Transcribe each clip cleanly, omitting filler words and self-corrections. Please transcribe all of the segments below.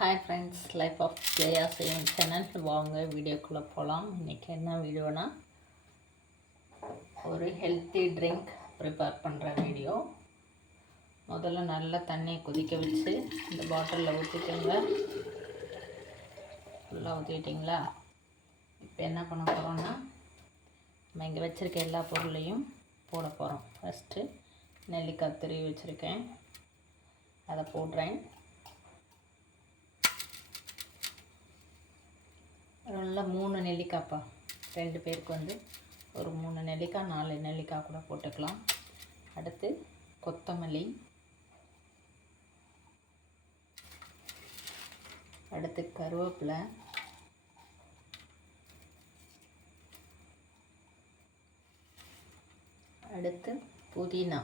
Hi friends, life of Jaya saving channel. வாங்க வீடியோக்குள்ளே போகலாம். இன்றைக்கி என்ன வீடியோனா, ஒரு ஹெல்த்தி ட்ரிங்க் ப்ரிப்பேர் பண்ணுற வீடியோ. முதல்ல நல்லா தண்ணியை கொதிக்க வச்சு இந்த பாட்டிலில் ஊற்றிட்டுங்க. ஃபுல்லாக ஊற்றிட்டிங்களா? இப்போ என்ன பண்ண போகிறோன்னா, நம்ம இங்கே வச்சுருக்க எல்லா பொருளையும் போட போகிறோம். ஃபஸ்ட்டு நெல்லிக்காய் துருவி வச்சுருக்கேன், அதை போடுறேன். நல்லா 3 நெல்லிக்காய்ப்பா, 2 பேருக்கு வந்து ஒரு 3 நெல்லிக்காய், 4 நெல்லிக்காய் கூட போட்டுக்கலாம். அடுத்து கொத்தமல்லி, அடுத்து கருவேப்பிலை, அடுத்து புதினா,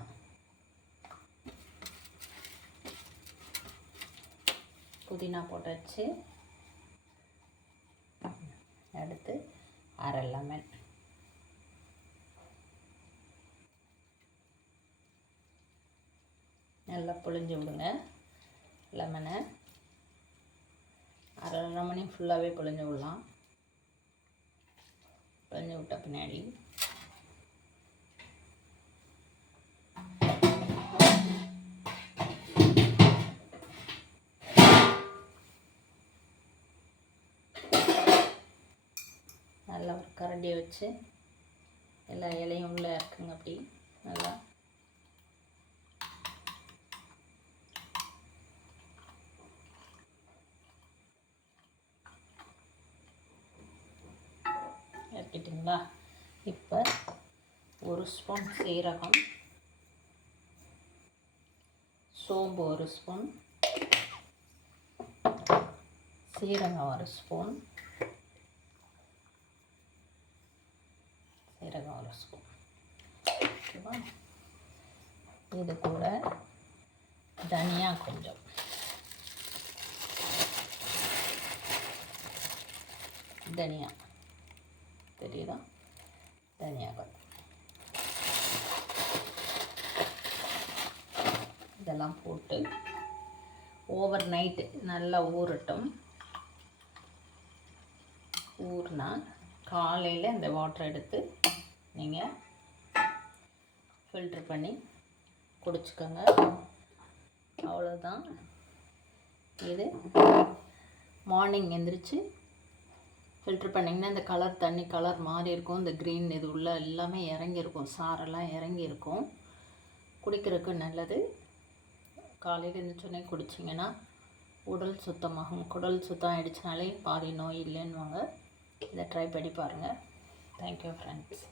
புதினா போட்டாச்சு. அடுத்து அரை லெமன், நல்லா புழிஞ்சு விடுங்க. லெமனை அரை லெமனையும் ஃபுல்லாகவே புழிஞ்சு விடலாம். புழிஞ்சு விட்ட பின்னாடி நல்லா ஒரு கரண்டியை வச்சு எல்லா இலையும் உள்ளே இருக்குங்க. அப்படி நல்லா இறக்கிட்டிங்களா? இப்போ 1 ஸ்பூன் சீரகம், சோம்பு 1 ஸ்பூன், சீரகம் 1 ஸ்பூன், சீரகம் 1 ஸ்பூன். ஓகேவா? இது கூட தனியா கொஞ்சம், தனியா தெரியுதா? தனியா கொஞ்சம். இதெல்லாம் போட்டு ஓவர் நைட்டு நல்லா ஊறட்டும். ஊறினா காலையில் இந்த வாட்டர் எடுத்து நீங்கள் ஃபில்ட்ரு பண்ணி குடிச்சுக்கோங்க. அவ்வளோதான். இது மார்னிங் எந்திரிச்சு ஃபில்ட்ரு பண்ணிங்கன்னா இந்த கலர், தண்ணி கலர் மாறி இருக்கும். இந்த க்ரீன் இது உள்ள எல்லாமே இறங்கியிருக்கும், சாரெல்லாம் இறங்கியிருக்கும். குடிக்கிறதுக்கு நல்லது. காலையில் எழுந்திரிச்சோடனே குடிச்சிங்கன்னா உடல் சுத்தமாகும். குடல் சுத்தம் ஆகிடுச்சினாலே பாதி நோய் இல்லைன்னுவாங்க. இதை ட்ரை பண்ணி பாருங்கள். Thank you friends.